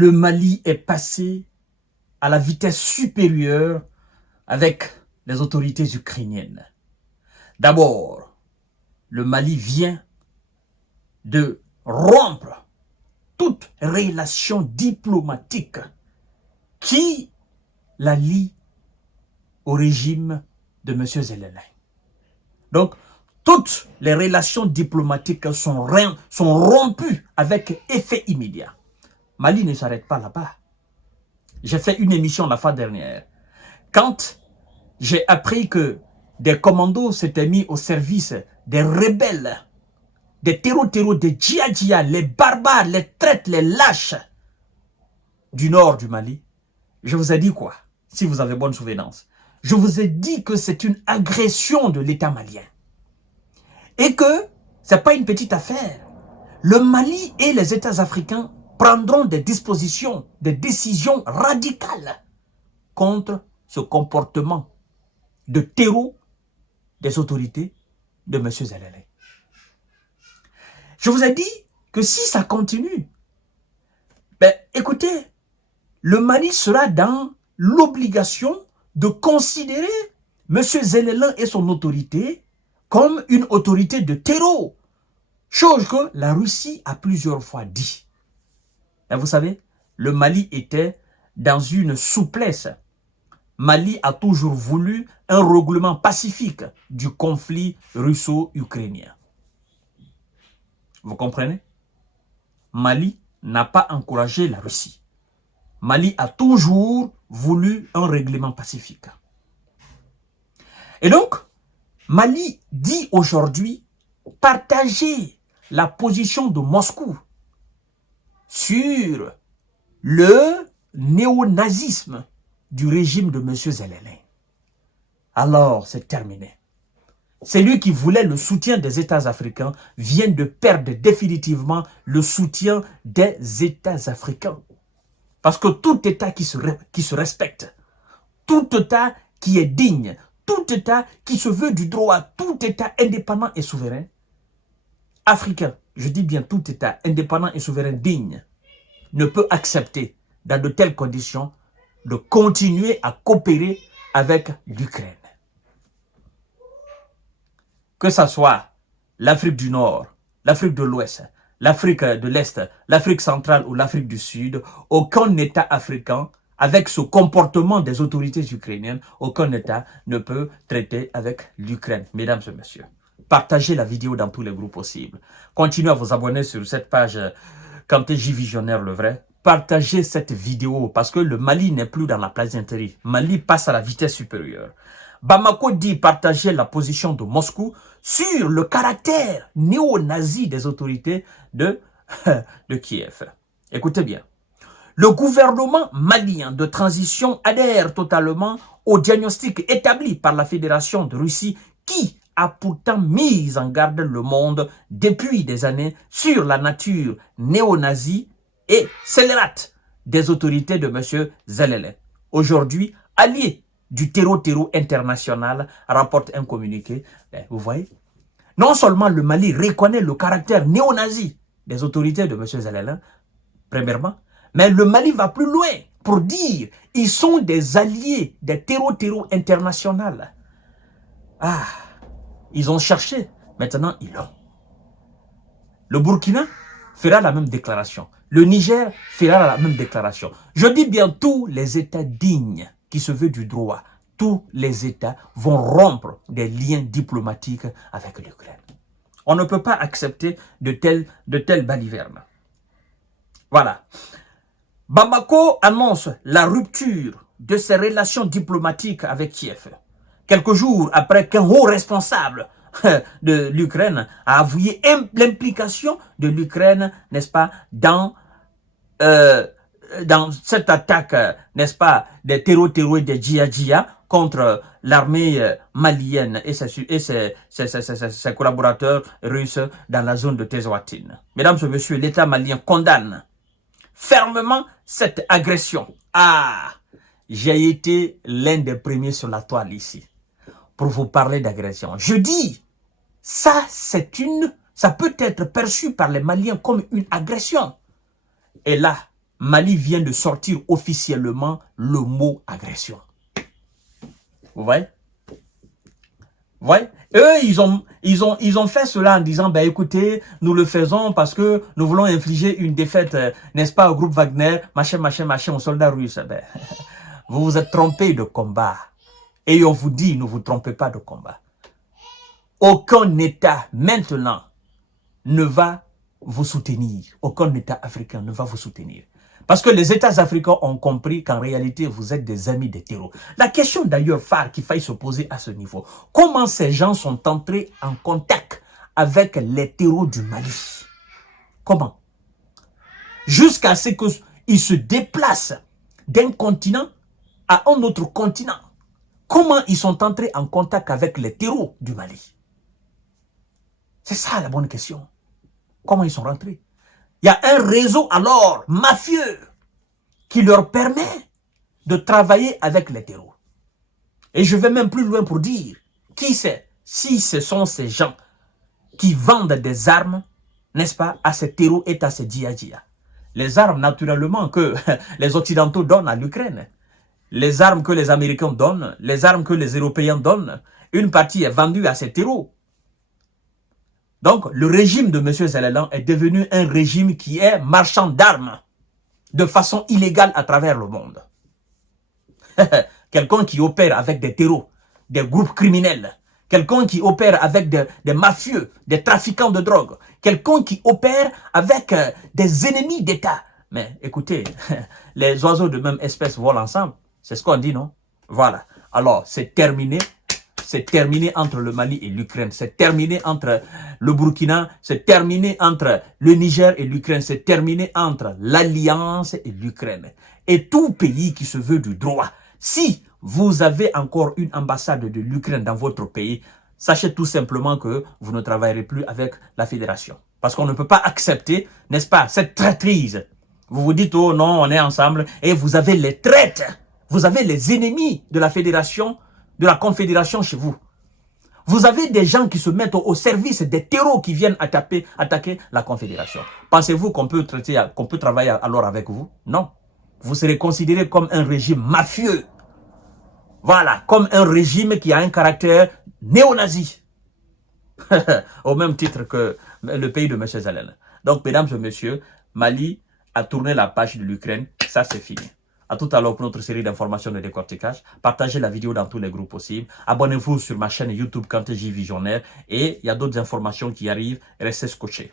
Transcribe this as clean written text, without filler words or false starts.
Le Mali est passé à la vitesse supérieure avec les autorités ukrainiennes. D'abord, le Mali vient de rompre toute relation diplomatique qui la lie au régime de M. Zelensky. Donc, toutes les relations diplomatiques sont rompues avec effet immédiat. Mali ne s'arrête pas là-bas. J'ai fait une émission la fois dernière. Quand j'ai appris que des commandos s'étaient mis au service des rebelles, des terreaux, des djihadistes, les barbares, les traîtres, les lâches du nord du Mali, je vous ai dit quoi, si vous avez bonne souvenance? Je vous ai dit que c'est une agression de l'État malien. Et que ce n'est pas une petite affaire. Le Mali et les États africains prendront des dispositions, des décisions radicales contre ce comportement de terreau des autorités de M. Zelensky. Je vous ai dit que si ça continue, écoutez, le Mali sera dans l'obligation de considérer M. Zelensky et son autorité comme une autorité de terreau. Chose que la Russie a plusieurs fois dit. Et vous savez, le Mali était dans une souplesse. Mali a toujours voulu un règlement pacifique du conflit russo-ukrainien. Vous comprenez? Mali n'a pas encouragé la Russie. Mali a toujours voulu un règlement pacifique. Et donc, Mali dit aujourd'hui partager la position de Moscou sur le néonazisme du régime de M. Zelensky. Alors, c'est terminé. Celui qui voulait le soutien des États africains vient de perdre définitivement le soutien des États africains. Parce que tout État qui se respecte, tout État qui est digne, tout État qui se veut du droit, tout État indépendant et souverain, africain, je dis bien tout État indépendant et souverain digne, ne peut accepter dans de telles conditions de continuer à coopérer avec l'Ukraine. Que ce soit l'Afrique du Nord, l'Afrique de l'Ouest, l'Afrique de l'Est, l'Afrique centrale ou l'Afrique du Sud, aucun État africain, avec ce comportement des autorités ukrainiennes, aucun État ne peut traiter avec l'Ukraine. Mesdames et messieurs, partagez la vidéo dans tous les groupes possibles. Continuez à vous abonner sur cette page Kanté J Visionnaire le vrai. Partagez cette vidéo parce que le Mali n'est plus dans la plaisanterie. Mali passe à la vitesse supérieure. Bamako dit partager la position de Moscou sur le caractère néo-nazi des autorités de Kiev. Écoutez bien. Le gouvernement malien de transition adhère totalement au diagnostic établi par la Fédération de Russie qui a pourtant mis en garde le monde depuis des années sur la nature néo-nazie et scélérate des autorités de M. Zelensky. Aujourd'hui, allié du terreau international, rapporte un communiqué. Vous voyez, non seulement le Mali reconnaît le caractère néo-nazi des autorités de M. Zelensky, premièrement, mais le Mali va plus loin pour dire ils sont des alliés des terreaux international. Ah, ils ont cherché, maintenant ils l'ont. Le Burkina fera la même déclaration. Le Niger fera la même déclaration. Je dis bien tous les États dignes qui se veulent du droit, tous les États vont rompre des liens diplomatiques avec l'Ukraine. On ne peut pas accepter de telles balivernes. Voilà. Bamako annonce la rupture de ses relations diplomatiques avec Kiev. Quelques jours après qu'un haut responsable de l'Ukraine a avoué l'implication de l'Ukraine, n'est-ce pas, dans cette attaque, n'est-ce pas, des terreaux et des djihadistes contre l'armée malienne et ses collaborateurs russes dans la zone de Tezoatine. Mesdames et messieurs, l'État malien condamne fermement cette agression. Ah, j'ai été l'un des premiers sur la toile ici pour vous parler d'agression. Je dis, ça peut être perçu par les Maliens comme une agression. Et là, Mali vient de sortir officiellement le mot agression. Vous voyez? Vous voyez? Eux, ils ont fait cela en disant, ben écoutez, nous le faisons parce que nous voulons infliger une défaite, n'est-ce pas, au groupe Wagner, machin, aux soldats russes. Ben, vous vous êtes trompé de combat. Et on vous dit, ne vous trompez pas de combat. Aucun État, maintenant, ne va vous soutenir. Aucun État africain ne va vous soutenir. Parce que les États africains ont compris qu'en réalité, vous êtes des amis des terreaux. La question d'ailleurs phare qu'il faille se poser à ce niveau, comment ces gens sont entrés en contact avec les terreaux du Mali? Comment? Jusqu'à ce qu'ils se déplacent d'un continent à un autre continent. Comment ils sont entrés en contact avec les terreaux du Mali? C'est ça la bonne question. Comment ils sont rentrés? Il y a un réseau alors mafieux qui leur permet de travailler avec les terreaux. Et je vais même plus loin pour dire, qui sait si ce sont ces gens qui vendent des armes, n'est-ce pas, à ces terreaux et à ces djihadistes. Les armes, naturellement, que les Occidentaux donnent à l'Ukraine, les armes que les Américains donnent, les armes que les Européens donnent, une partie est vendue à ces terreaux. Donc, le régime de M. Zelensky est devenu un régime qui est marchand d'armes de façon illégale à travers le monde. Quelqu'un qui opère avec des terreaux, des groupes criminels, quelqu'un qui opère avec des mafieux, des trafiquants de drogue, quelqu'un qui opère avec des ennemis d'État. Mais écoutez, les oiseaux de même espèce volent ensemble. C'est ce qu'on dit, non? Voilà. Alors, c'est terminé. C'est terminé entre le Mali et l'Ukraine. C'est terminé entre le Burkina. C'est terminé entre le Niger et l'Ukraine. C'est terminé entre l'Alliance et l'Ukraine. Et tout pays qui se veut du droit. Si vous avez encore une ambassade de l'Ukraine dans votre pays, sachez tout simplement que vous ne travaillerez plus avec la fédération. Parce qu'on ne peut pas accepter, n'est-ce pas, cette traîtrise. Vous vous dites, oh non, on est ensemble. Et vous avez les traites. Vous avez les ennemis de la fédération, de la confédération chez vous. Vous avez des gens qui se mettent au service des terreaux qui viennent attaquer la confédération. Pensez-vous qu'on peut travailler alors avec vous? Non. Vous serez considéré comme un régime mafieux. Voilà, comme un régime qui a un caractère néo-nazi. Au même titre que le pays de M. Zelensky. Donc, mesdames et messieurs, Mali a tourné la page de l'Ukraine. Ça, c'est fini. À tout à l'heure pour notre série d'informations de décortiquage. Partagez la vidéo dans tous les groupes possibles. Abonnez-vous sur ma chaîne YouTube Kanté J Visionnaire. Et il y a d'autres informations qui arrivent. Restez scotchés.